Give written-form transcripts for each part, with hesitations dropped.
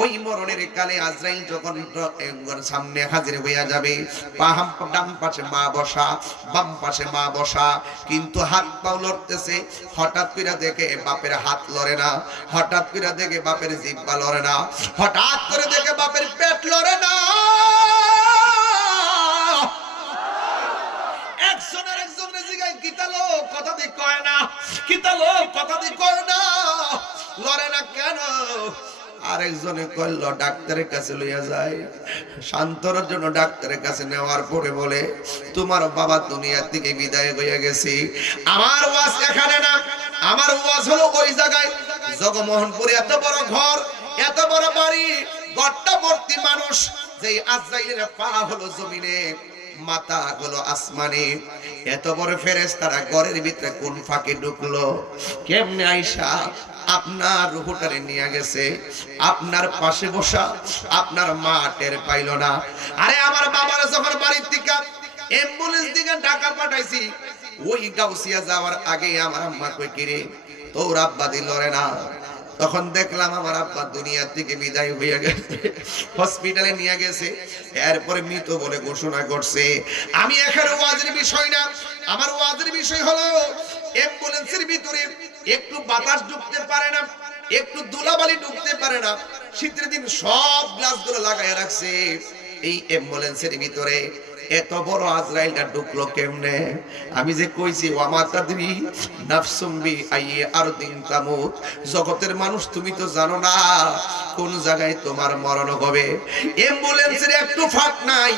ওই মরণের কালে আজরাইল যখন সামনে হাজির হইয়া যাবে, ডান পাশে মা বসা, বাম পাশে মা বসা, কিন্তু হাত পাও লড়তেছে। হঠাৎ করে দেখে বাপের হাত লড়ে না, হঠাৎ করে দেখে বাপের জিহ্বা লড়ে না, হঠাৎ করে দেখে বাপের পেট লড়ে না। একজনের একজনের জিগায় কিতালো কথা দি কয় না, কিতালো কথা দি কয় না, লড়ে না কেন? আরেকজনে কইল ডাক্তারের কাছে লইয়া যায়। শান্তর জন্য ডাক্তারের কাছে নেওয়ার পরে বলে, তোমার বাবা দুনিয়া থেকে বিদায় হয়ে গেছে। আমার ওয়াজ এখানে না, আমার ওয়াজ হলো ওই জায়গায়। জগমোহনপুরে এত বড় ঘর, এত বড় বাড়ি, ঘরটা ভর্তি মানুষ। যেই আজরাইলের পা হলো জমিনে, মাথা হলো আসমানে, এত বড় ফেরেশতারা ঘরের ভিতরে কোন ফাঁকে ঢুকলো, কেমনে আইসা আপনার রূহটারে নিয়ে গেছে? আপনার পাশে বসা আপনার মা টের পাইল না। আরে আমার বাবারা যখন বাড়ির থেকে অ্যাম্বুলেন্স দিকে ঢাকা পাঠাইছি, ওই গাউসিয়া যাওয়ার আগে আমার আম্মা কই কিরে তোর আব্বা দিল রে না? তখন দেখলাম আমার আব্বা দুনিয়া থেকে বিদায় হয়ে গেছে, হসপিটালে নিয়ে গেছে, এরপরে মৃত বলে ঘোষণা করছে। আমি এখানে ওয়াজের বিষয় না, আমার ওয়াজের বিষয় হলো অ্যাম্বুলেন্সের ভিতরে একটু বাতাস ঢুকতে পারে না, একটু ধুলাবালি ঢুকতে পারে না। শীতের দিন সব গ্লাসগুলো লাগায় রাখছে। এই অ্যাম্বুলেন্সের ভিতরে এত বড় আজরাইলটা ঢুকলো কেমনে? আমি যে কইছি ওয়ামা তাদরি নাফসুম বি আইয়ি আরদিন তামুত, জগতের মানুষ তুমি তো জানো না কোন জায়গায় তোমার মরণ হবে। অ্যাম্বুলেন্সের একটু ফাঁক নাই,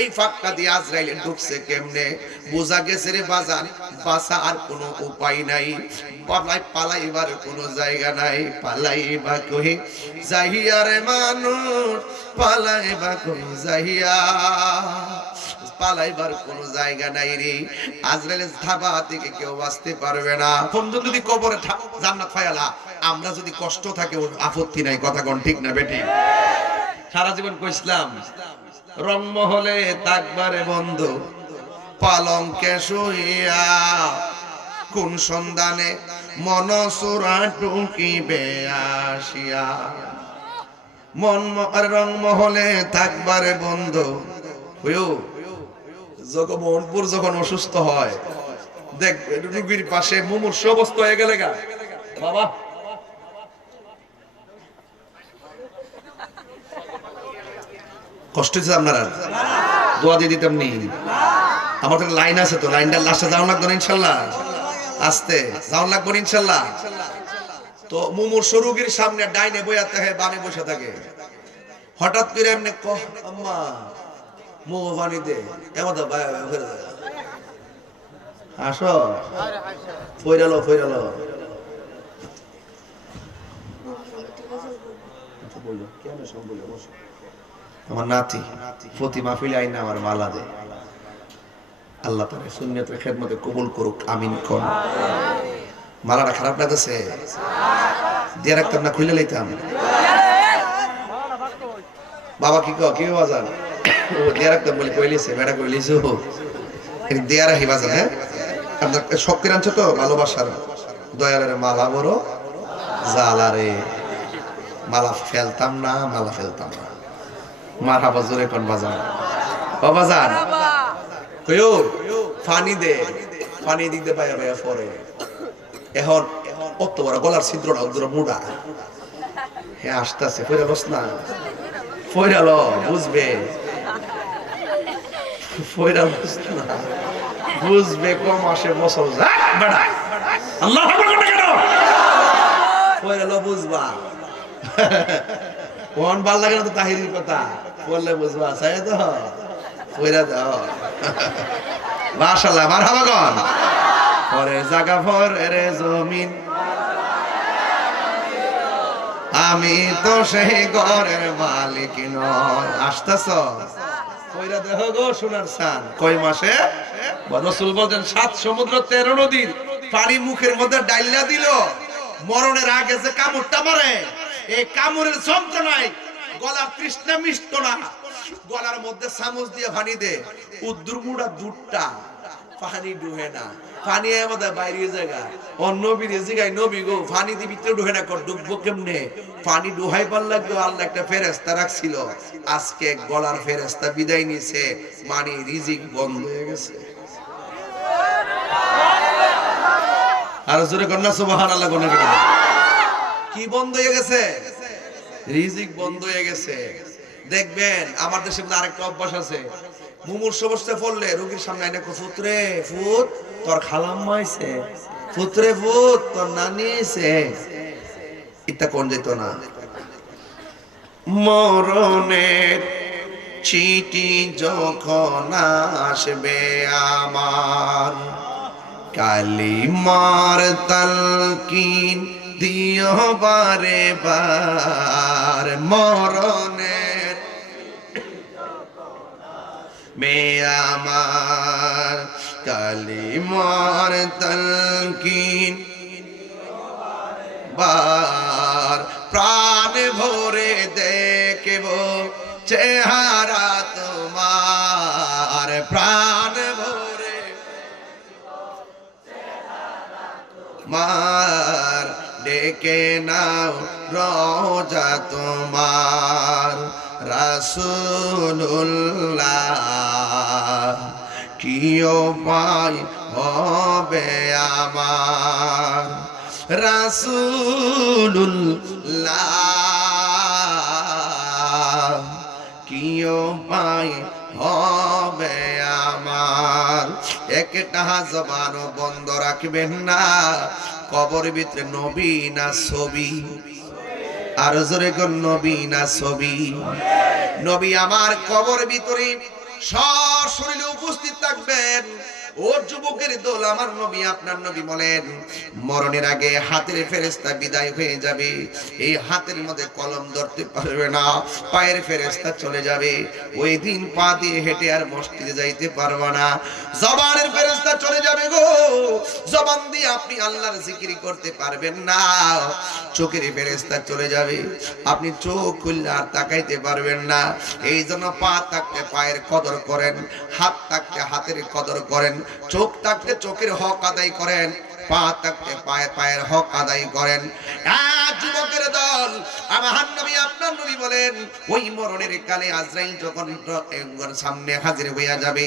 এই ফাঁকটা দিয়ে আজরাইল ঢুকছে কেমনে? বোঝা গেছে রে বাজান, বাঁচা আর কোনো উপায় নাই, পালাইবার কোনো জায়গা নাই। পালাইবা কই যাইয়া রে মানুষ, পালাইবা কই যাইয়া, পালাইবার কোন জায়গা নাই রে। আজরাইলের ধাবা থেকে কেউ বাঁচতে পারবে না। বন্ধু যদি কবরে জান্নাত ফায়ালা, আমরা যদি কষ্ট থাকে ওর আপত্তি নাই, কথা কোন ঠিক না বেটি? সারা জীবন কইছিলাম রংমহলে তাকবারে বন্ধু, পালঙ্কে শুইয়া কোন সন্ধানে মনসুরা টুকিবে আসিয়া। রংমহলে থাকবারে বন্ধু, জগমোহনপুর যখন অসুস্থ হয়, দেখ রুগীর পাশে মুমূর্ষ অবস্থা হয়ে গেলে গা বাবা, কষ্ট হচ্ছে আপনারা? দোয়া দিয়ে দিতাম নি? আমার তো লাইন আছে, তো লাইনটা লাস্টে যাওয়া লাগবে না ইনশাল্লাহ, আস্তে যাওয়া লাগবে না ইনশাল্লাহ। তো মুমূর্ষ রোগীর সামনে ডাইনে বইয়া থাকে, বামে বসে থাকে। হঠাৎ করে এমনি আম্মা মো পানি দে, এমন আসো ফইরালো ফইরালো, আমার নাতি প্রতি মাহফিলে আইনা আমার মালা দে। আল্লাহ তাআলা সুন্নাতের খেদমতে কবুল করুক, আমিন কোন। মালাটা খারাপ লাগতেছে? দিয়ে রাখতাম না, খুলে লইতাম? বাবা কি কি বাজান ও দিয়ে রাখতাম বলে কইলিছে, বেড়া কইলিছে ও দিয়ে রাখি বাজান। হ্যাঁ, আপনার শক্তির আনছো তো ভালোবাসার, দয়ালের মালা বড় জালা রে, মালা ফেলতাম না, মালা ফেলতাম না। মারহাবা জোরে কোন বাজান, ও বাজান কইও পানি দে, পানি দিতে পায়া ভাইয়া পরে। এখন কত বড় গলার ছিদ্রটা ওদের মুড়া, হ্যাঁ আসতেছে, ফইরা বস না, ফইরালো বুঝবে, ফইরা বস না বুঝবে, কম আসে বছর বেড়া আল্লাহ কেন ফইরালো বুঝবা। কোন ভাল লাগে না তো তাহিরির কথা বললে বুঝবা, চাই তো ফইরা দাও। মাশাআল্লাহ, মারহাবা কোন। পরে জায়গা পরে জমিন, আমি তো সেই ঘরের মালিক নয়। আসতেছ কইরা দেখো গো সোনার সান, কয় মাসে রাসূল বলেন 7 সমুদ্র 13 নদীর পানি মুখের মধ্যে ডাইলা দিল, মরণের আগে যে কামড়টা মারে, এই কামড়ের যন্ত্রণায় গলার তৃষ্ণা মিষ্ট না, গলার মধ্যে চামচ দিয়ে পানি দে, উদ্দুর মুড়া দুধটা পানি ডুবে না, পানি আমাদের বাইরের জায়গা অন্য নবীর জায়গায় নবী গো পানি দিয়ে ভিতরে ঢুকে না কর ডুববো কেমনে পানি ডুহাই পার লাগবে আল্লাহ একটা ফেরেশতা রাখছিল আজকে গলার ফেরেশতা বিদায় নিছে মানে রিজিক বন্ধ হয়ে গেছে আর জোরে কন্যা সুবহানাল্লাহ কোন কি বন্ধ হয়ে গেছে রিজিক বন্ধ হয়ে গেছে দেখবেন আমার দেশে আরেকটা অভ্যাস আছে মুমূর্ষ অবস্থায় পড়লে রোগীর সামনে এনে ফুতরে ফুত তোর খালাম্মা আইছে ফুতরে ফুত তোর নানি আইছে এটা কোন যেত না মরণের চিঠি যখন আসবে আমার কালিমার তালকিন দিও বারে বার মরণের মে আমার কালিমার তালকিন বার প্রাণ ভরে দেখব চেহারা তোমার প্রাণ ভরে মার ডেকে নাও রোজা তোমার রাসূলুল্লাহ কি উপায় হবে আমার রাসূলুল্লাহ কি উপায় হবে আমার একটা জবান বন্ধ রাখবেন না কবর ভিতরে নবী না ছবি আর জোরে কোন নবী না ছবি নবী আমার কবর ভিতরে সশরীরে উপস্থিত থাকবেন ও যুবকের দল আমার নবী আপনার নবী বলেন মরণের আগে হাতের ফেরেশতা বিদায় হয়ে যাবে এই হাতের মধ্যে কলম ধরতে পারবে না পায়ের ফেরেশতা চলে যাবে ওই দিন পা দিয়ে হেঁটে আর মসজিদে যাইতে পারবে না জবানের ফেরেশতা চলে যাবে গো জবান দিয়ে আপনি আল্লাহর জিকির করতে পারবেন না চোখের ফেরেশতা চলে যাবে আপনি চোখ খুললে আর তাকাইতে পারবেন না এই জন্য পা থাকতে পায়ের কদর করেন হাত থাকতে হাতের কদর করেন চোখ থাকতে চোখের হক আদায় করেন পা থাকতে পায়ের হক আদায় করেন যুবকের দল আমার নবী আপনার নবী বলেন ওই মরণের কালে আজরাইল যখন সামনে হাজির হইয়া যাবে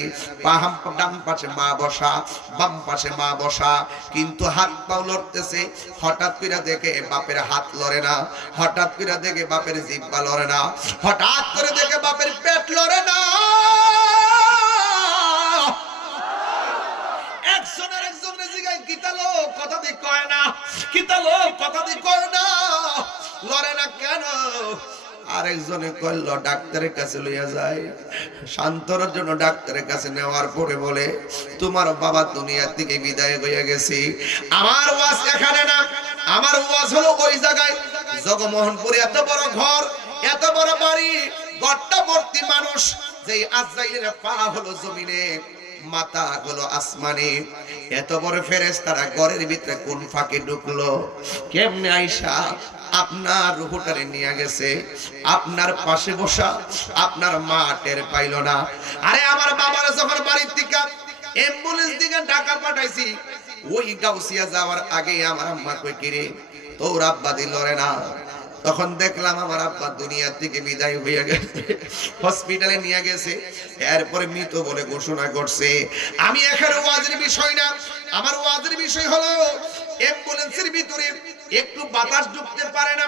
ডান পাশে মা বসা বাম পাশে মা বসা কিন্তু হাত পা লড়তেছে হঠাৎ করে দেখে বাপের হাত লড়ে না হঠাৎ করে দেখে বাপের জিহ্বা লড়ে না হঠাৎ করে দেখে বাপের পেট লড়ে না কথা দি কয় না কিতালো কথা দি কয় না লড়ে না কেন আরেকজনে কইল ডাক্তারের কাছে লইয়া যায় শান্তর জন্য ডাক্তারের কাছে নেওয়ার পরে বলে তোমার বাবা দুনিয়া থেকে বিদায় হয়ে গেছে আমার ওয়াজ এখানে না আমার ওয়াজ হলো ওই জায়গায় জগমোহনপুরে এত বড় ঘর এত বড় বাড়ি ঘরটা ভর্তি মানুষ যেই আজরাইলের পা হলো জমিনে মাথা হলো আসমানে এত বড় ফেরেশতারা ঘরের ভিতরে কোন ফাঁকে ঢুকলো কেমনে আইসা আপনার রূহটারে নিয়ে গেছে আপনার পাশে বসা আপনার মা টের পাইল না আরে আমার বাবারা যখন বাড়ির থেকে অ্যাম্বুলেন্স দিকে ঢাকা পাঠাইছি ওই গাউসিয়া যাওয়ার আগে আমার আম্মা কই কিরে তোর আব্বা দিল রে না তখন দেখলাম আমার আব্বা দুনিয়া থেকে বিদায় হয়ে গেছে হসপিটালে নিয়ে গেছে এরপরে মৃত বলে ঘোষণা করছে আমি এখানে ওয়াজের বিষয় না আমার ওয়াজের বিষয় হলো অ্যাম্বুলেন্সের ভিতরে একটু বাতাস ঢুকতে পারে না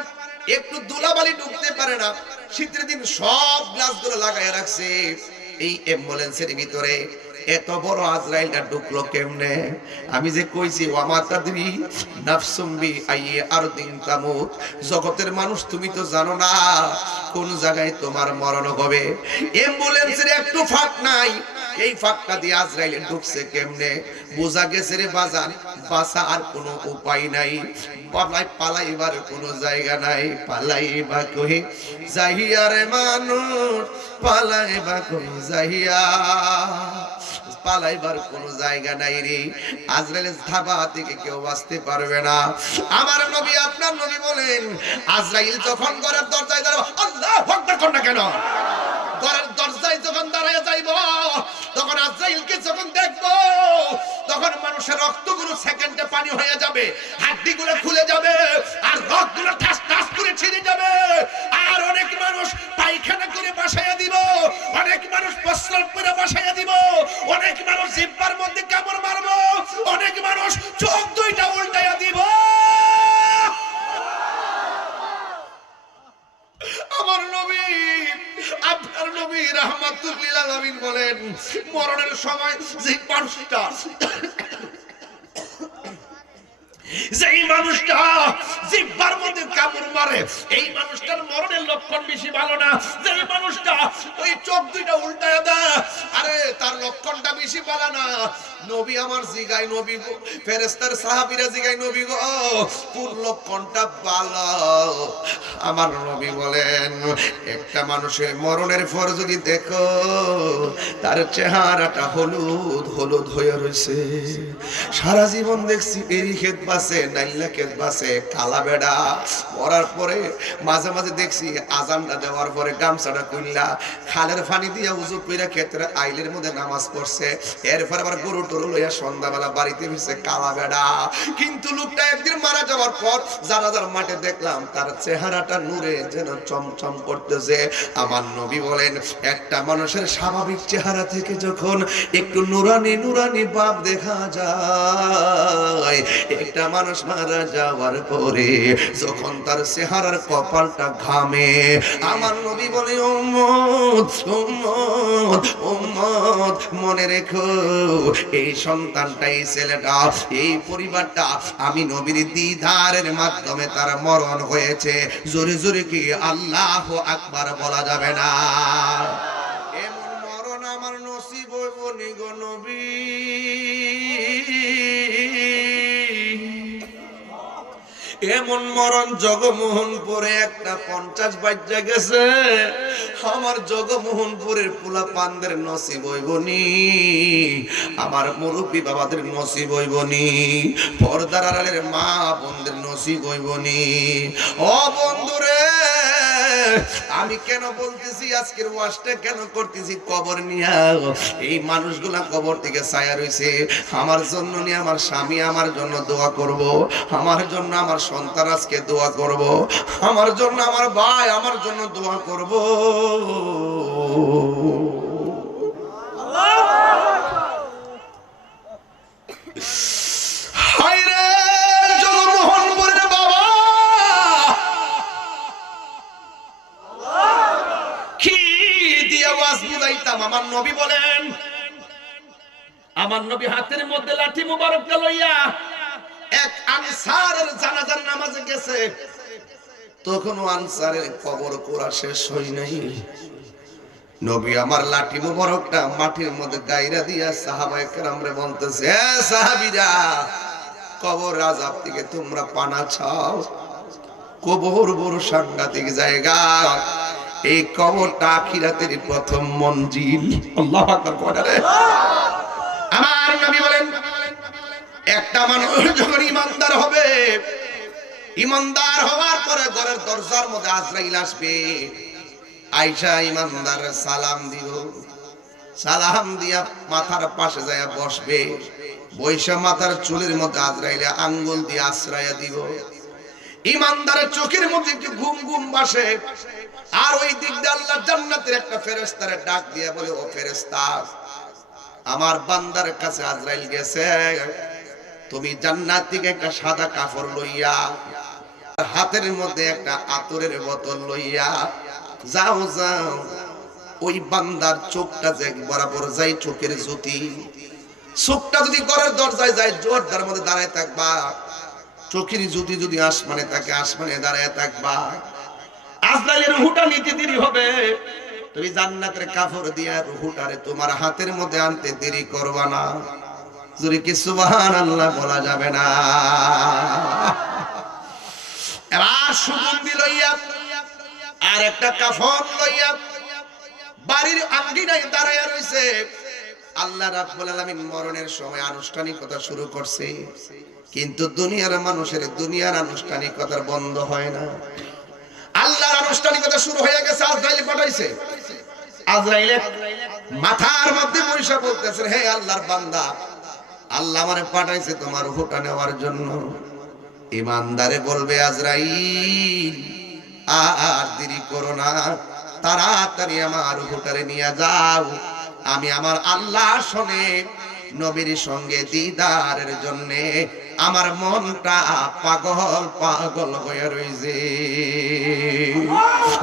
একটু ধুলাবালি ঢুকতে পারে না শীতের দিন সব গ্লাসগুলো লাগায় রাখছে এই অ্যাম্বুলেন্সের ভিতরে এত বড় আজরাইলটা ঢুকলো কেমনে আমি যে কইছি ওয়ামা তাদরি নাফসুম বি আইয়ি আরদিন তামুত জগতের মানুষ তুমি তো জানো না কোন জায়গায় তোমার মরণ হবে অ্যাম্বুলেন্সের একটু ফাঁক নাই এই ফাঁকটা দিয়ে আজরাইল ঢুকছে কেমনে বোঝা গেছে রে বাজান বাঁচা আর কোনো উপায় নাই পালাইবার কোনো জায়গা নাই পালাইবা কই যাইয়া রে মানুষ পালাইবা কই যাইয়া পালাইবার কোনো জায়গা নাই রে আজরাইলের ধাবা থেকে কেউ বাঁচতে পারবে না আমার নবী আপনার নবী বলেন আজরাইল যখন ঘরের দরজায় দাঁড়াবে আল্লাহু আকবার কোন না কেন ঘরের দরজায় যখন দাঁড়ায় যাইব তখন আজরাইলকে যখন দেখব তখন তখন মানুষের রক্তগুলো সেকেন্ডে পানি হয়ে যাবে, হাড্ডিগুলো খুলে যাবে, আর রক্তগুলো ঠাস ঠাস করে ছিঁড়ে যাবে। আর অনেক মানুষ পায়খানা করে বাসায় দিব, অনেক মানুষ প্রস্রাব করে বাসায় দিব, অনেক মানুষ জিহ্বার মধ্যে কামড় মারবো, অনেক মানুষ চোখ দুইটা উল্টাইয়া দিব। আমার নবী, আপনার নবী রাহমাতুল লিল আলামিন বলেন, মরণের সময় যে মানুষটা যেই মানুষটা জিহ্বার মধ্যে কামড় মারে, এই মানুষটার মরণের লক্ষণ বেশি ভালো না। যেই মানুষটা ওই চোখ দুইটা উল্টায় দেয়, আরে তার লক্ষণটা বেশি ভালো না। নবী আমার জিগাই, নবী গো, ফেরেশতার সাহাবীরা জিগাই, নবী গো কোন লক্ষণটা ভালো? আমার নবী বলেন, একটা মানুষের মরণের পর যদি দেখো তার চেহারাটা হলুদ হলুদ হয়ে রয়েছে, সারা জীবন দেখছি এরি ক্ষেত বাসে, নাইলা ক্ষেত বাসে, কালা বেড়া, মরার পরে মাঝে মাঝে দেখছি আজানটা দেওয়ার পরে গামছাটা খুললা খালের পানি দিয়ে উজু কইরা ক্ষেতের আইলের মধ্যে নামাজ পড়ছে, এরপর আবার গরু টরু লইয়া সন্ধ্যাবেলা বাড়িতে ফিরছে, কালা বেড়া। কিন্তু লোকটা একদিন মারা যাওয়ার পর জানাজার মাঠে দেখলাম তার চেহারাটা নূরে যেন চমচম করতেছে। আমার নবী বলেন, একটা মানুষের স্বাভাবিক চেহারা থেকে যখন একটু নুরানি নুরানি ভাব দেখা যায়, একটা মানুষ মারা যাওয়ার পরে যখন তার চেহারার কপালটা ঘামে, আমার নবী বলে, উম্মত উম্মত উম্মত, মনে রেখো এই সন্তানটা, এই ছেলেটা, এই পরিবারটা আমি নবীর দিদারের মাধ্যমে তার মরণ হয়েছে। জোরে জোরে কি আল্লাহু আকবার বলা যাবে না? এমন মরণ আমার নসিব হইব নি গো নবী। এমন মরণ জগমোহনপুরে একটা 50 বাজ্যা গেছে, আমার জগমোহনপুরের পোলা পানদের নসিব হইবনি, আমার মুরব্বী বাবাদের নসিব হইবনি, পর্দার আড়ালের মা বোনদের নসিব হইবনি। ও বন্ধুরে, আমি কেন বলতেছি, আজকের ওয়াজটা কেন করতেছি কবর নিয়া? এই মানুষগুলা কবর থেকে ছায়া রইছে, আমার জন্য নিয়ে আমার স্বামী আমার জন্য দোয়া করব, আমার জন্য আমার সন্তান আজকে দোয়া করব, আমার জন্য আমার ভাই আমার জন্য দোয়া করব। হায় রে জগমোহনপুরের বাবা, কি দিয়ে ওয়াজ বুঝাইতাম? আমার নবী বলেন, আমার নবী হাতের মধ্যে লাঠি মুবারকটা লইয়া এক আনসারের জানাজার নামাজে গেছে, তখনও আনসারের কবর কোরা শেষ হয় নাই। নবী আমার লাঠি মুবারকটা মাটির মধ্যে গায়রা দিয়া সাহাবায়ে কেরামরে বলতেছে, এ সাহাবীরা, কবর আযাব থেকে তোমরা পানা চাও? কবর বড় সাংঘাতিক জায়গা, এই কবরটা আখিরাতের প্রথম মঞ্জিল। আল্লাহু আকবার করে। আমার নবী বলেন, একটা মানুষ যখন ইমানদার হবে, ইমানদার হওয়ার পরে ঘরের দরজার মধ্যে আজরাইল আসবে, আয়েশা ইমানদার সালাম দিব, সালাম দিয়া মাথার পাশে যায় বসবে, বৈশা মাথার চুলের মধ্যে আজরাইলে আঙ্গুল দিয়ে আশ্রয় দিব। ইমানদারের চোখের মধ্যে একটু ঘুম ঘুম বসে, আর ওই দিক দিয়ে আল্লাহ জান্নাতের একটা ফেরেশতারে ডাক দিয়ে বলে, ও ফেরেশতা, আমার বান্দার কাছে আজরাইল গেছে, তুমি জান্নাত থেকে একটা সাদা কাপড় লইয়া, হাতের মধ্যে একটা আতরের বোতল লইয়া যাও, যাও ওই বান্দার চোখটা যে বরাবর যাই, চোখের জ্যোতি, চোখটা যদি ঘরের দরজায় যায়, জোরদার মধ্যে দাঁড়ায় থাকবা, চোখের জ্যোতি যদি আসমানে থাকে, আসমানে দাঁড়ায় থাকবা। আজরাইলের রূহটা নিতে দেরি হবে, তুমি জান্নাতের কাপড় দিয়া রূহটারে তোমার হাতের মধ্যে আনতে দেরি করবা না। যদি কি সুবহানাল্লাহ বলা যাবে না? এবার সুগন্ধি লইয়া আর একটা কাফন লইয়া বাড়ির আঙ্গিনায় দাঁড়ায়া রইছে। আল্লাহ রাব্বুল আলামিন মরণের সময় আনুষ্ঠানিকতা শুরু করছে, কিন্তু দুনিয়ার মানুষের দুনিয়ার আনুষ্ঠানিকতা বন্ধ হয় না। আল্লাহর আনুষ্ঠানিকতা শুরু হয়ে গেছে, আজরাইল পাঠাইছে। আজরাইল মাথার মধ্যে বৈশা বলতেছে, হে আল্লাহর বান্দা, আল্লাহ আমারে পাঠাইছে তোমার রূহটা নেওয়ার জন্য। ইমানদারে বলবে আজরাইল আর দেরি করো না, তাড়াতাড়ি আমার রূহটারে নিয়ে যাও, আমি আমার আল্লাহ শুনে নবীর সঙ্গে দিদারের জন্য আমার মনটা পাগল পাগল হয়ে রয়েছে।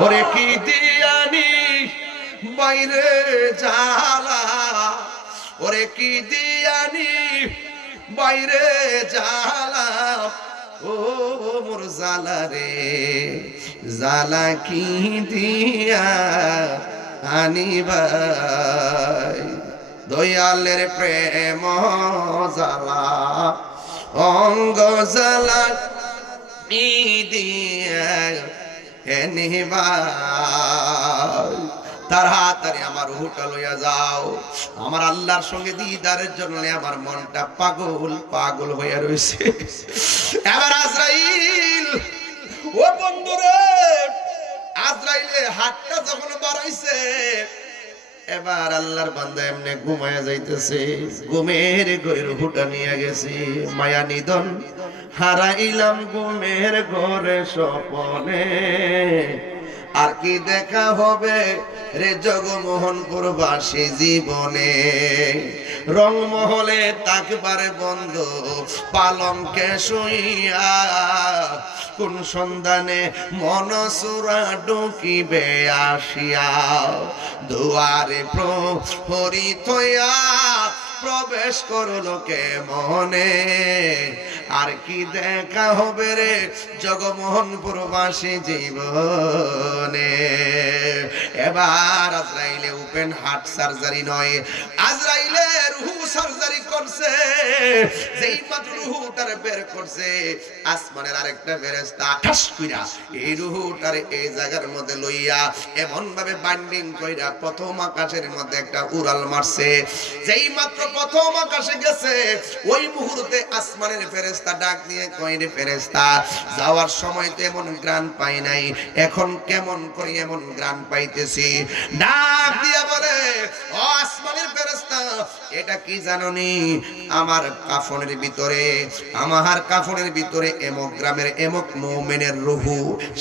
ওরে কি দিয়ানি বাইরে জ্বালা, ওরে কি দিয়ানি বাইরে জ্বালা, ও মোর জালা রে জালা কি দিয়া আনি ভাই, দয়ালের প্রেম জালা অঙ্গ জালা কি দিয়া এনি ভাই, তাড়াতাড়ি আমার রূহটা লইয়া যাও, আমার আল্লাহর সঙ্গে দিদারের জন্য আমার মনটা পাগল পাগল হইয়া রয়েছে। এবার আজরাইল, ও বন্ধুরে, আজরাইলে হাতটা যখন বাড়াইছে, এবার আল্লাহর বান্দা এমনি ঘুমায়া যাইতেছে, ঘুমের ঘরে রূহটা নিয়ে গেছে। মায়া নিধন হারাইলাম ঘুমের ঘরে স্বপনে, আর কি দেখা হবে রে জগমোহনপুর বাসী জীবনে, রংমহলে তাকবারে বন্ধ পালঙ্কে শুইয়া, কোন সন্ধানে মনসুরা ঢুকিবে আসিয়া, দুয়ারে প্রহরী থইয়া প্রবেশ করলো কে মনে, আর কি দেখা হবে রে জগমোহনপুর বাসী জীবনে। এবার আজরাইলে ওপেন হার্ট সার্জারি নয়, আজরাইলে রূহ সার্জারি করছে। যেই মাত্র রূহটারে বের করছে, আসমানের আরেকটা ফেরেশতা ঠাস কইরা এই রূহটারে এই জায়গার মধ্যে লইয়া এমন ভাবে বাইন্ডিং কইরা প্রথম আকাশের মধ্যে একটা উড়াল মারছে। যেই মাত্র প্রথম আকাশে গেছে, ওই মুহূর্তে আসমানের ফেরেশতা ডাক দিয়ে কয়, রে ফেরেশতা, যাওয়ার সময় তো এমন গ্রাণ পাই নাই, এখন কেমন করে এমন গ্রাণ পাইতেছি। ডাক দিয়া বলে, ও আসমানের ফেরেশতা, এটা কি জানোনি? আমার কাফনের ভিতরে, আমার কাফনের ভিতরে এমক গ্রামের এমক মুমিনের রূহ,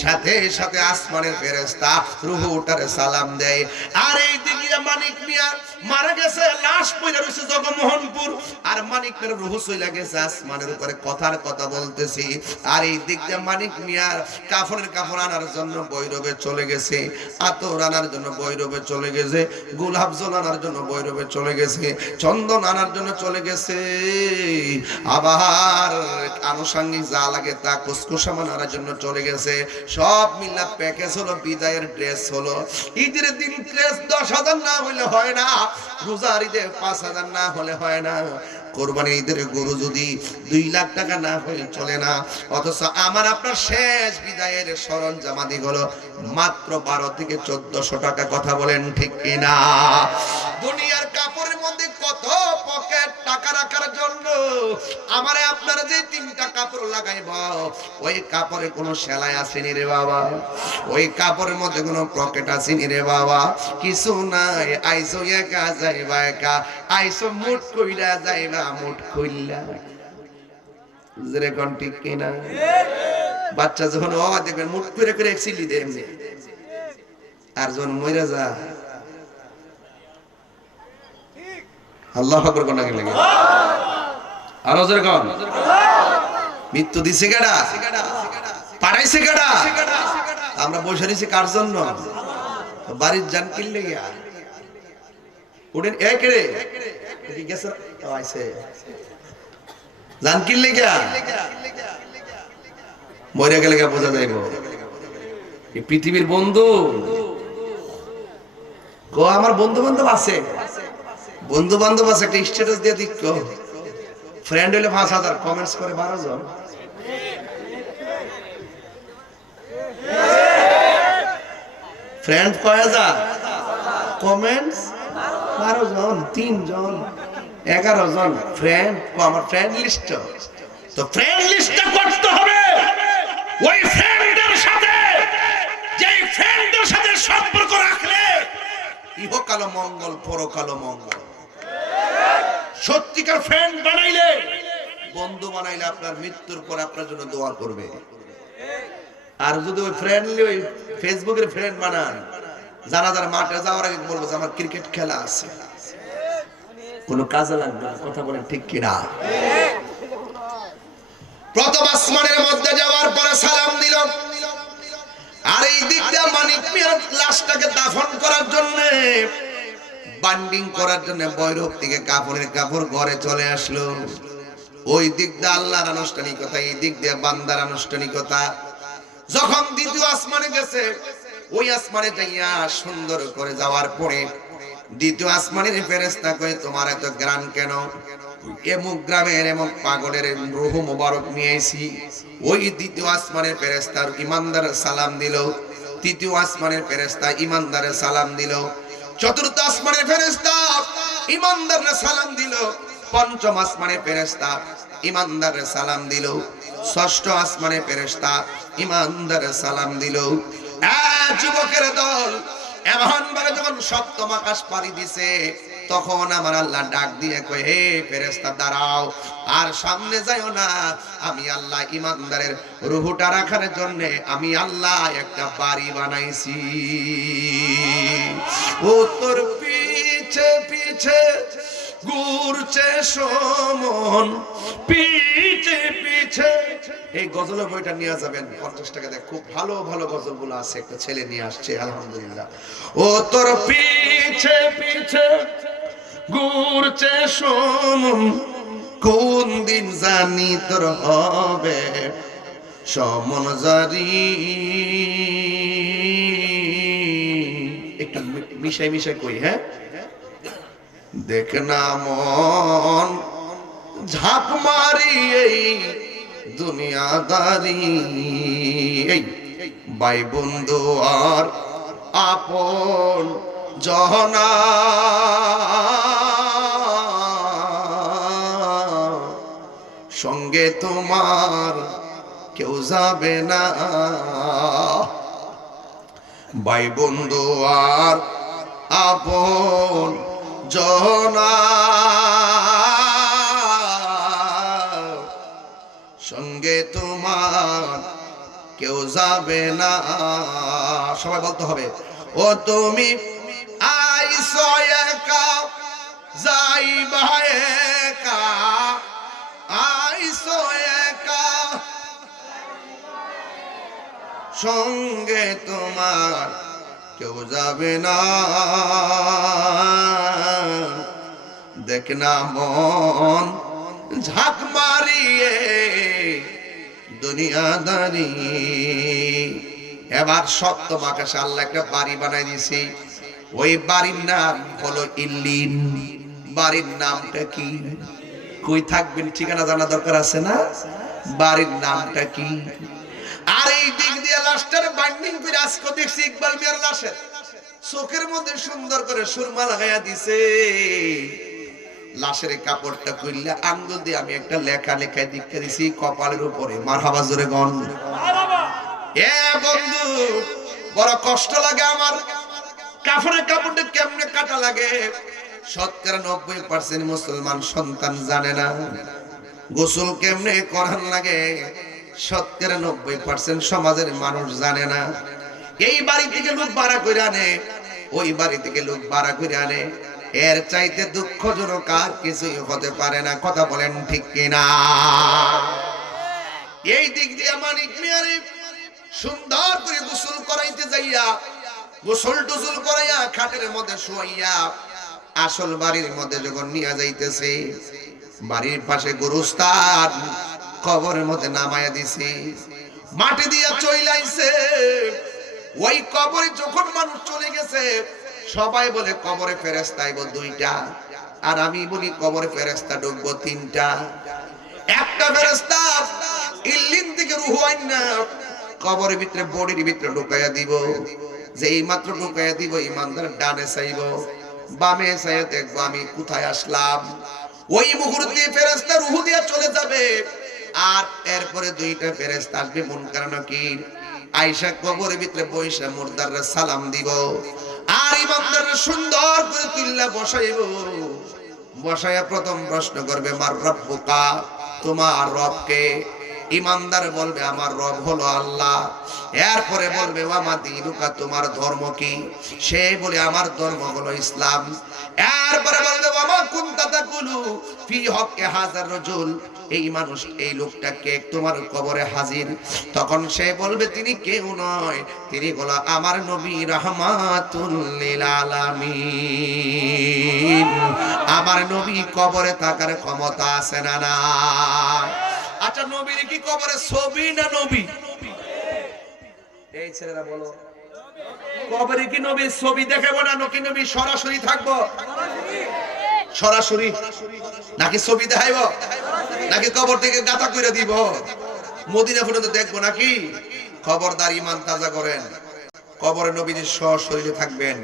সাথে সাথে আসমানের ফেরেশতা রূহটারে সালাম দেয়। আর এই দিকে মানিক মিয়া মারা গেছে, লাশ পড়ে রয়েছে জগমোহনপুর, আর মানিক মিয়ার রূহ চলে গেছে আসমানের উপরে, কথার কথা বলতেছি। আর এই দিক দিয়ে মানিক মিয়ার কাফনের কাপড় আনার জন্য বৈরবে চলে গেছে, আতর আনার জন্য বৈরবে চলে গেছে, গোলাপ জল আনার জন্য বৈরবে চলে গেছে, চন্দন আনার জন্য চলে গেছে, আবার আনুষঙ্গিক যা লাগে তা কুসকুসামান আনার জন্য চলে গেছে। সব মিলা প্যাকেজ হলো, বিদায়ের ড্রেস হলো। ঈদের দিন ড্রেস 10,000 না হলে হয় না, রোজার ঈদে 5,000 না হলে হয় না, কোরবানির ঈদের গরু যদি 2 লাখ টাকা না হলে চলে না। অথচ আমার আপনার শেষ বিদায়ের সরঞ্জামাদি হলো মাত্র 12 থেকে 1400 টাকা। কথা বলেন ঠিক কিনা? দুনিয়ার কাপড়ের মধ্যে কত পকেট টাকা রাখার জন্য আমারে আপনারা যে 3টা কাপড় লাগাইব, ওই কাপড়ে কোনো সেলাই আসেনি রে বাবা, ওই কাপড়ের মধ্যে কোনো পকেট আসেনি রে বাবা, কিছু নাই। আইসো একা যাইবা একা, আইসো মুঠ কইরা যাইবা মুঠ কইলা। জেরে কোন ঠিক কিনা? বাচ্চা যখন ও দেখবেন মুঠ করে করে এক্সিলি দেয় এমনি, আর যখন মইরা যা আল্লাহু আকবার কোন লাগে লাগে, আর জোরে কোন মৃত্যু দিছে কেডা? পাড়াইছে কেডা? আমরা বসে রইছি কার জন্য? বাড়ির জান কিনলে গিয়া ওডেন এক রে কি গেছে আইছে জান কিনলে গিয়া মরে গেলে গিয়া বোঝা যাইব এই পৃথিবীর বন্ধু কো। আমার বন্ধু বান্ধব আছে, বন্ধু বান্ধব আছে, একটা স্ট্যাটাস দিয়ে দিক কো, ফ্রেন্ড হইলে 5,000, কমেন্টস করে 12 জন, ফ্রেন্ড কয় হাজার, কমেন্টস 12 জন, 3 জন, 11 জন ফ্রেন্ড। আমার ফ্রেন্ড লিস্ট, তো ফ্রেন্ড লিস্টটা করতে হবে ওই ফ্রেন্ডের সাথে, যেই ফ্রেন্ডের সাথে সম্পর্ক রাখলে ইহকাল মঙ্গল পরকাল মঙ্গল। সত্যিকার ফ্রেন্ড বানাইলে, বন্ধু বানাইলে আপনার মৃত্যুর পর আপনার জন্য দোয়া করবে। আর যদি ওই ফ্রেন্ডলি ওই ফেসবুকের ফ্রেন্ড বানান, যারা যারা মাঠে যাওয়ার আগে বলবো যে আমার ক্রিকেট খেলা আছে, কোনো কাজে লাগবে না। কথা বলেন ঠিক কিনা? প্রথম আসমানের মধ্যে যাওয়ার পরে সালাম দিল, আর এই দিক দিয়ে মানিক মিয়ার লাশটাকে দাফন করার জন্য, বান্ডিং করার জন্য বৈরব থেকে কাপড়ের কাপড় ঘরে চলে আসলো। ওই দিক দিয়ে আল্লাহর আনুষ্ঠানিকতা, এই দিক দিয়ে বান্দার আনুষ্ঠানিকতা। যখন দ্বিতীয় আসমানে গেছে, ওই আসমানে যাইয়া সুন্দর করে যাওয়ার পরে দ্বিতীয় আসমানের ফেরেশতা কয়, তোমার এত গ্রান কেন? এমুক গ্রামের এমন পাগলের রূহ মোবারক নিয়েছি। ওই দ্বিতীয় আসমানের ফেরেশতার ইমানদার সালাম দিল, তৃতীয় আসমানের ফেরেশতা ইমানদারের সালাম দিল, চতুর্থ আসমানের ফেরেশতা ইমানদারের সালাম দিল, পঞ্চম আসমানের ফেরেশতা ইমানদারের সালাম দিল, ষষ্ঠ আসমানের ফেরেশতা ইমানদারের সালাম দিল। যুবকের দল এমন ভাবে যখন সপ্তম আকাশ পাড়ি দিছে, তখন আমার আল্লাহ ডাক দিয়ে কয়, হে ফেরেশতা দাঁড়াও, আর সামনে যাইও না। আমি আল্লাহ ইমানদারের রূহটা রাখার জন্য আমি আল্লাহ একটা বাড়ি বানাইছি। ও তোর পিছে পিছে ঘুরছে সমন, পিছে পিছে। এই গজলের বইটা নিয়ে যাবেন, 50 টাকা দেয়। খুব ভালো ভালো গজলগুলো আছে, একটা ছেলে নিয়ে আসছে, আলহামদুলিল্লাহ। ও তোর পিছে পিছে ঘুরছে সমন, কোন দিন জানি তোর হবে সমন জারি। একটু মিশাই মিশাই কই, হ্যাঁ। দেখ না মন ঝাঁপ মারি এই দুনিয়াদারি, এই ভাই বন্ধু আর আপন জহনা, সঙ্গে তোমার কেউ যাবে না। ভাই বন্ধু আর আপন জহনা, সঙ্গে তোমার কেউ যাবে না। সবাই বলতে হবে, ও তুমি আইসো একা যাইবা একা, আইসো একা সঙ্গে তোমার কেউ যাবে না। দেখ না মন ঝাঁক মারিয়ে দুনিয়াদারি। এবার সপ্তম আকাশে আল্লাহ একটা বাড়ি বানাই দিয়েছি। ওই বাড়ির নাম হলো ইল্লিন। বাড়ির নামটা কি? কই থাকবেন, ঠিকানা জানা দরকার আছে না? বাড়ির নামটা কি? আর এই দিক দিয়ে লাশটার বাইন্ডিং করে আজকে দেখছি ইকবাল মিয়ার লাশের চোখের মধ্যে সুন্দর করে সুরমা লাগাইয়া দিছে। লাশের কাপড়টা খুললে আঙ্গুল দিয়ে আমি একটা লেখা লেখায় দীক্ষা দিছি কপালের উপরে। মারহাবা জোরে গন। এ বন্ধু, বড় কষ্ট লাগে আমার। কাফনের কাপড়টা কেমনে কাটা লাগে? 90% মুসলমান সন্তান জানে না গোসল কেমনে করার লাগে। 90% সমাজের মানুষ জানে না। এই বাড়ি থেকে লোক ভাড়া করে আনে, ওই বাড়ি থেকে লোক ভাড়া করে আনে। এর চাইতে দুঃখজনক আর কিছুই হতে পারে না। কথা বলেন ঠিক কিনা? এই দিক দিয়ে মানিক মিয়ারে সুন্দর করে গোসল করাইতে যাইয়া, গোসল টুসল করাইয়া খাটের মধ্যে শুয়াইয়া আসল বাড়ির মধ্যে যখন নিয়ে যাইতেছে, বাড়ির পাশে গোরস্থান কবরের মধ্যে নামায়া দিছে, মাটি দিয়া চইলাইছে। ওই কবরে যখন মানুষ চলে গেছে, সবাই বলে কবরে ফেরেশতা আইব 2টা, আর আমি বলি কবরে ফেরেশতা ঢুকবো 3টা। একটা ফেরেশতা ইল্লিন থেকে রূহ আইনা কবরের ভিতরে বডির ভিতরে ঢুকাইয়া দিব। যেই মাত্র ঢুকাইয়া দিব, ইমানদার ডানে চাইব, বামে চাইয়া দেখবো আমি কোথায় আসলাম। ওই মুহূর্তে ফেরেশতা রূহ দিয়া চলে যাবে। আর এরপরে 2টা ফেরেশতা আসবে মুনকার নাকির, আয়েশা কবরের ভিতরে বইসা মুর্দাররা সালাম দিব। আর ইমানদাররা সুন্দর করে তুল্লা বসাইব। বসায়া প্রথম প্রশ্ন করবে মার রব্বুকা, তোমার রব কে? ইমানদার বলবে আমার রব হলো আল্লাহ। এরপরে বলবে ওয়া মা দীনুকা, তোমার ধর্ম কি? সে বলে আমার ধর্ম হলো ইসলাম। এরপরে বলবে ওয়া মা কুনতা তাকুলু ফি হক্কি হাযার রাজুল, এই মানুষ, এই লোকটা কে তোমার কবরে হাজির? তখন সে বলবে তিনি কেউ নয়, তিনি হলো আমার নবী রাহমাতুল লিল আলামিন। আমার নবী কবরে থাকার ক্ষমতা আছে না না? আচ্ছা, নবীর কি কবরে ছবি না নবী? এই ছেলেরা বলো, কবরে কি নবীর ছবি দেখাবো না নাকি নবী সরাসরি থাকবো? সরাসরি নাকি ছবি দেখাইব, নাকি কবর থেকে গাঁথা করে দিব? মদিনা পর্যন্ত দেখবো নাকি? খবরদার, ইমান তাজা করেন। কবরে নবীজি সশরীরে থাকবেন।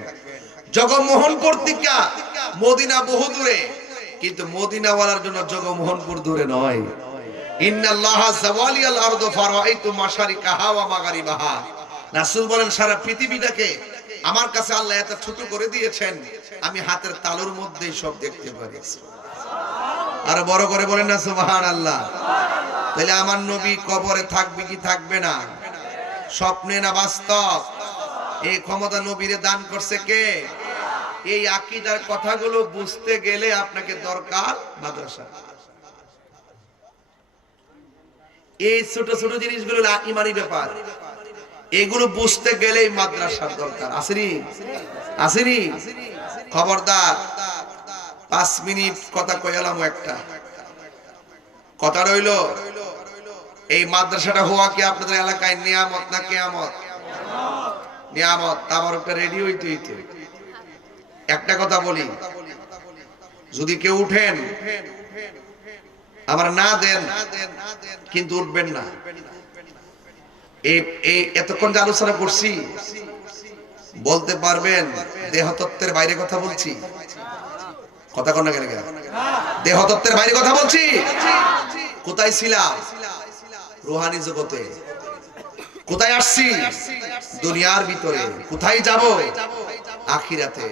জগমোহনপুর থেকে মদিনা বহু দূরে, কিন্তু মদিনাওয়ালার জন্য জগমোহনপুর দূরে নয়। ইন্নাল্লাহা যাওয়ালিয়াল আরদ ফারাআইতু মাশারিকাহা ওয়া মাগারিবাহা। রাসূল বলেন সারা পৃথিবীটাকে আমার কাছে আল্লাহ এত ছোট করে দিয়েছেন, আমি হাতের তালুর মধ্যেই সব দেখতে পারি। আর বড় করে বলেন না সুবহানাল্লাহ। তাহলে আমার নবী কবরে থাকবে কি থাকবে না? স্বপ্নে না বাস্তব? এই ক্ষমতা নবীরে দান করছে কে? এই আকীদার কথাগুলো বুঝতে গেলে আপনাকে দরকার মাদ্রাসা। এই ছোট ছোট জিনিসগুলো ইমানি ব্যাপার, এগুলো বুঝতে গেলেই মাদ্রাসার দরকার। আসেনি? আসেনি? খবরদার, 5 মিনিট কথা কইলাম। একটা কথা রইল, এই মাদ্রাসাটা হওয়া কি আপনাদের এলাকায় নিয়ামত না কিয়ামত? নিয়ামত। আমার একটা রেডি হইতে হইতে একটা কথা বলি, যদি কেউ উঠেন আমার না দেন কিন্তু উঠবেন না। এই এতক্ষণ যে আলোচনা করছি, বলতে পারবেন দেহতত্ত্বের বাইরে কথা বলছি? কথা কন না কেন? দেহতত্ত্বের বাইরে কথা বলছি? কোথায় ছিলাম? রুহানি জগতে। কোথায় আসছি? দুনিয়ার ভিতরে। কোথায় যাব? আখিরাতে।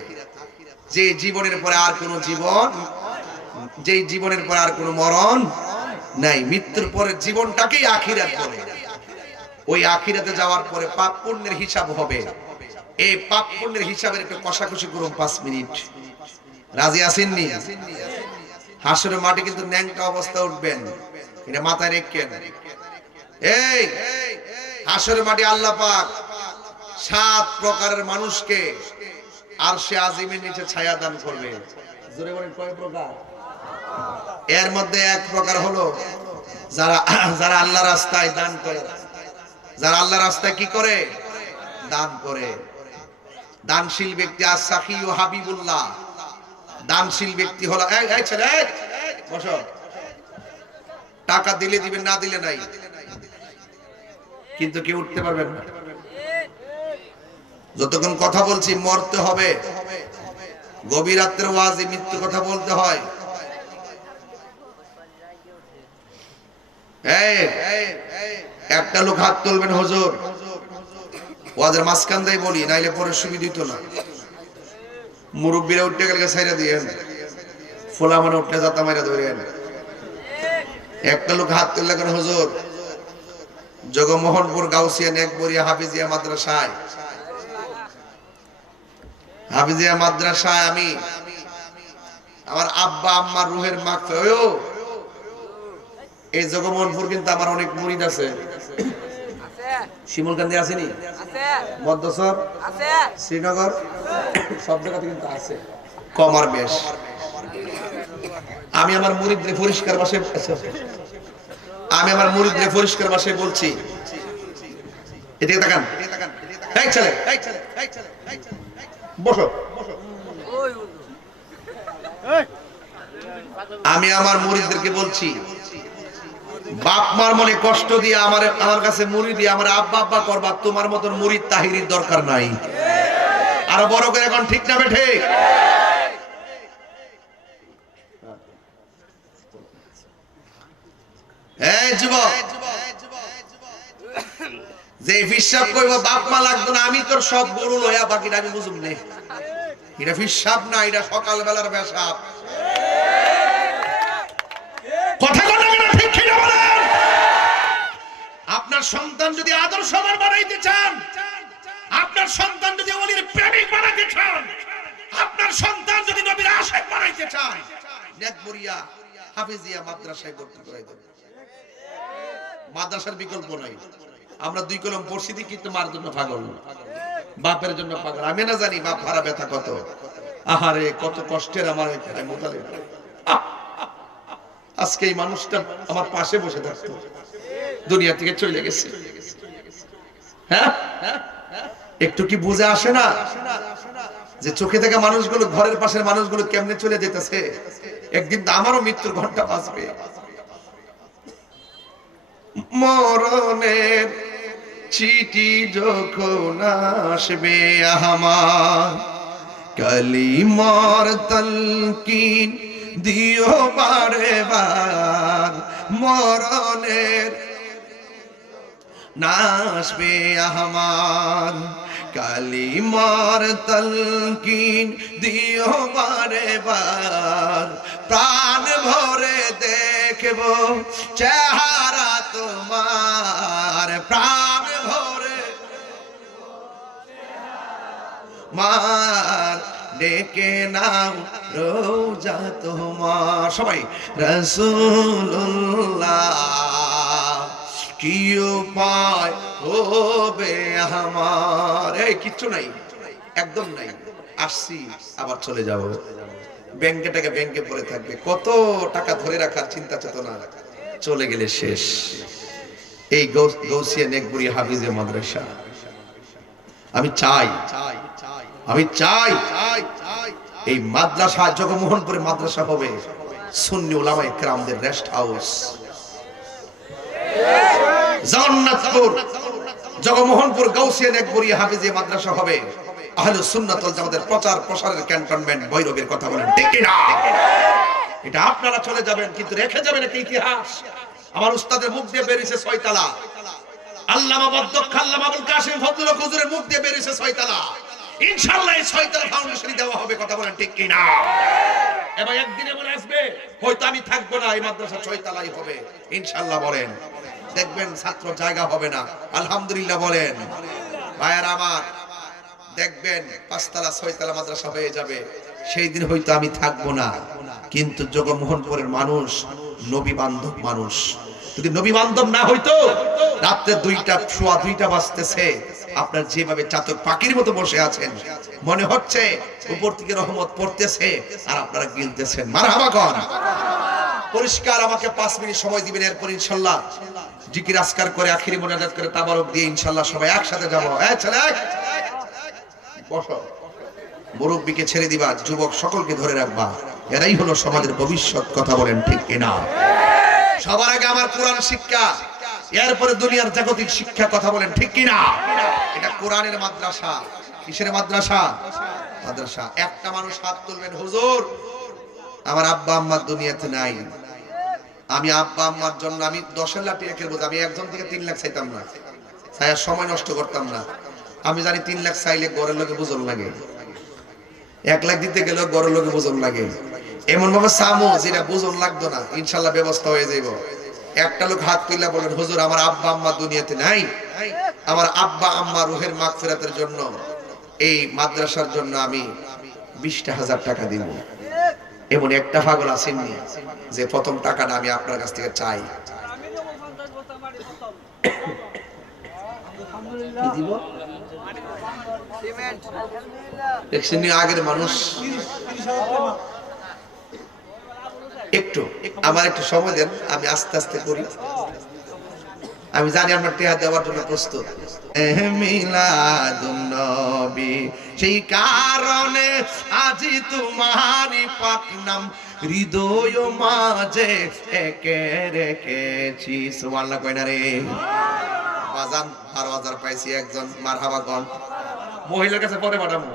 যে জীবনের পরে আর কোনো জীবন, যে জীবনের পরে আর কোনো মরণ নাই। মৃত্যুর পরে জীবনটাকেই আখিরাত বলে। ওই আখিরাতে যাওয়ার পরে পাপ পুণ্যের হিসাব হবে। এই পাপ পুণ্যের হিসাবের একটু কষাকষি করুন 5 মিনিট। রাজি আছেননি? হাসরের মাঠে কিন্তু ন্যাংটা অবস্থা উঠবেন, এটা মাথায় রেখেন। এই হাসরের মাঠে আল্লাহ পাক 7 প্রকারের মানুষকে আরশে আজিমের নিচে ছায়া দান করবে। জোরে বলেন কয় প্রকার? এর মধ্যে এক প্রকার হলো যারা আল্লাহর রাস্তায় দান করে। যারা আল্লাহর রাস্তায় কি করে? দান করে। দানশীল ব্যক্তি as-সাখী ও হাবিবুল্লাহ। দানশীল ব্যক্তি হলো, এই ছেলে বসো, টাকা দিলে দিবেন, না দিলে নাই, কিন্তু কেউ উঠতে পারবেন না। যতক্ষণ কথা বলছি মরতে হবে। গভীর রাত্রের ওয়াজে মৃত্যু কথা বলতে হয়। একটা লোক হাত তুলবেন, হুজুর ওয়াজের মাঝখান দিয়ে বলি, নাইলে পরে সুবিধা দিত না। মুরব্বীরা উঠতে গেলে ছাইরা দিয়েন, ফোলা মানে উঠলে যাতা মাইরা ধরেন। একটা লোক হাত তুললে কেন? হুজুর জগমোহনপুর গাউসিয়া নেকবরিয়া হাফিজিয়া মাদ্রাসায়, হাফিজিয়া মাদ্রাসায় আমি আমার আব্বা আম্মার রুহের মাগফিরাত। এই জগমোহনপুর কিন্তু আমার অনেক মুরিদ আছে। শিমুলকান্দি আসেনি? মধ্যসর আছে, শ্রীনগর, সব জায়গাতে কিন্তু আছে, কম আর বেশ। আমি আমার মুরিদদের পরিষ্কার ভাষায় বলছি, এদিকে তাকান। এই ছেলে বসো। আমি আমার মুরিদদেরকে বলছি, বাপ মার মনে কষ্ট দিয়ে আমার কাছে মুরিদ দিয়ে আমার আব্বা আব্বা করবা, তোমার মতন মুরিদ তাহিরির দরকার নাই। আরো বড় করে এখন, ঠিক না বেঠে? এই যুবক, যে হিসাব কইব বাপ মা লাগতো না, আমি তোর সব গরু লইয়া বাকিটা আমি বুঝুম নে। এটা হিসাব না, এটা সকাল বেলার পেশাব। কথা বলা কেন ঠিক কিনা বলেন? আপনার সন্তান যদি আদর্শবান বানাইতে চান, আপনার সন্তান যদি ওলির প্রেমিক বানাইতে চান, আপনার সন্তান যদি নবীর আশিক বানাইতে চান, নেকবুরিয়া হাফেজিয়া মাদ্রাসায় ভর্তি করাই দেন। মাদ্রাসার বিকল্প নাই। আমরা 2 কলম পড়ছি দি কিন্তু মার জন্য পাগল, বাপের জন্য পাগল। আমি না জানি বাপ ভাড়া ব্যথা কত। আহারে কত কষ্টের আমার মোতালেব। আজকে এই মানুষটা আমার পাশে বসে থাকতো, দুনিয়া থেকে চলে গেছে। হ্যাঁ, একটু কি বুঝে আসে না যে চোখে থেকে মানুষগুলো, ঘরের পাশের মানুষগুলো কেমনে চলে যেতেছে? একদিন তো আমারও মৃত্যুর ঘন্টা বাজবে। মরণের চিঠি যখন আসবে আমার, কালিমার তালকিন দিও বারে বার। মরণের নাসবে আমার, কালিমার তালকিন দিও বারে বার। প্রাণ ভরে দেখব চেহারা তোমার, প্রাণ ভরে মার ডেকে নাও রোজা তোমার। সবাই রাসূলুল্লাহ কি উপায় হবে আমার? এই কিচ্ছু নাই, একদম নাই। আসছি আবার চলে যাব। ব্যাংকে টাকা ব্যাংকে পড়ে থাকবে, কত টাকা ধরে রাখার চিন্তা চেতনা চলে গেলে শেষ। এই গৌসিয়া নেকবুরিয়া হাফিজিয়া মাদ্রাসা আমি চাই এই মাদ্রাসা জগমোহনপুরে মাদ্রাসা হবে সুন্নি উলামায়ে কেরামদের রেস্ট হাউস। জান্নাতপুর জগমোহনপুর গৌসিয়া নেকবুরিয়া হাফিজিয়া মাদ্রাসা হবে আহলে সুন্নাত ওয়াল জামাতের প্রচার প্রসারের ক্যান্টনমেন্ট ভৈরবের। কথা বলেন ঠিক না? এটা আপনারা চলে যাবেন, কিন্তু রেখে যাবেন একটা ইতিহাস। আমার উস্তাদের মুখ দিয়ে বেরিয়েছে 6 তালা, আল্লামা বদ্দক্ষ আল্লামা আবুল কাসিম ফজলুল হক হুজুরের মুখ দিয়ে বেরিয়েছে 6 তালা। ইনশাআল্লাহ এই 6 তালা ফাউন্ডেশন দেওয়া হবে। কথা বলেন ঠিক কি না? এবং একদিন এমন আসবে হয়তো আমি থাকবো না, এই মাদ্রাসা 6 তালাই হবে ইনশাআল্লাহ। বলেন, দেখবেন ছাত্র জায়গা হবে না। আলহামদুলিল্লাহ বলেন ভাইয়ারা আমার, দেখবেন 5 তালা 6 তালা মাদ্রাসা হয়ে যাবে। সেই দিন হয়তো আমি থাকবো না, কিন্তু জগমোহনপুরের মানুষ নবী বান্ধব মানুষ। যদি নবী বান্ধব না হইতো, রাতে 2টা সোয়া 2টা বাজতেছে, আপনার যেভাবে চাতক পাখির মতো বসে আছেন, মনে হচ্ছে উপর থেকে রহমত পড়তেছে আর আপনারা গিলতেছেন। মারহাবা কোন? পরিষ্কার আমাকে 5 মিনিট সময় দিবেন, এরপর ইনশাআল্লাহ জিকির আজকার করে আখিরি মোনাজাত করে তাবারক দিয়ে ইনশাআল্লাহ সবাই একসাথে যাব। এই ছেলে বসো, মুরব্বিকে ছেড়ে দিবা, যুবক সকলকে ধরে রাখবা, এরাই হলো সমাজের ভবিষ্যৎ। কথা বলেন ঠিক কিনা? সবার আগে আমার কোরআন শিক্ষা, এরপরে দুনিয়ার জাগতিক শিক্ষা। কথা বলেন ঠিক কিনা? এটা কোরআনের মাদ্রাসা। কিসের মাদ্রাসা? মাদ্রাসা। একটা মানুষ হাত তুলবেন, হুজুর আমার আব্বা আম্মা দুনিয়াতে নাই, আমি আব্বা আম্মার জন্য আমি 10 লাখ টাকা খেলবো, আমি একজন থেকে 3 লাখ চাইতাম না, চাই সময় নষ্ট করতাম না। আমি জানি 3 লাখ চাইলে গড়ের লোকে বুঝন লাগে, 1 লাখ দিতে গেলেও গড়ের লোকে বুঝন লাগে। এমন ভাবে সামো যেটা বুঝন লাগতো না, ইনশাআল্লাহ ব্যবস্থা হয়ে যাইব। একটা লোক হাত তুলে বলেন, হুজুর আমার আব্বা আম্মা দুনিয়াতে নাই, আমার আব্বা আম্মা রুহের মাগফিরাতের জন্য এই মাদ্রাসার জন্য আমি 20,000 টাকা দিব। এমন একটা পাগল আসেননি যে প্রথম টাকাটা আমি আপনার কাছ থেকে চাই। দিব দেখছেন আগের মানুষ। একটু আমার একটু সময় দেন, আমি আস্তে আস্তে করি। আমি জানি আপনার টেহা দেওয়ার জন্য প্রস্তুত। মিলাদুন নবী সেই কারণে আজি তোমারই পাক নাম হৃদয় মাঝে একে রেখেছি। সুবহানাল্লাহ কই না রে বাজান? 12,000 পাইছি। একজন মারহাবা কোন? মহিলার কাছে পরে পাঠাবো।